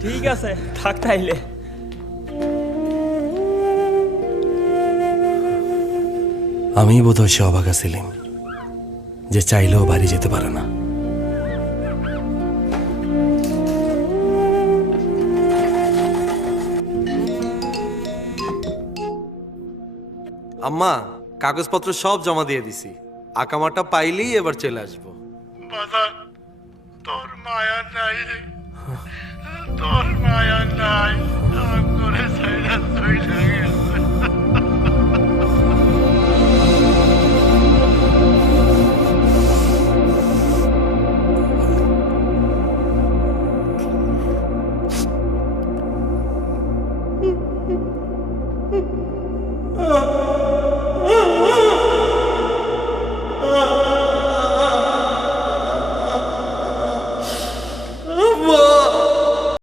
ঠিক আছে থাক তাইলে। আমি বোধহয় সে অবাকা ছিলাম যে চাইলেও বাড়ি যেতে পারে না। আম্মা কাগজপত্র সব জমা দিয়ে দিছি, আকামাটা পাইলেই এবার চলে আসবো। বাজার তোর মায়া নাই রে, তোর মায়া নাই, করে সাইরা তুই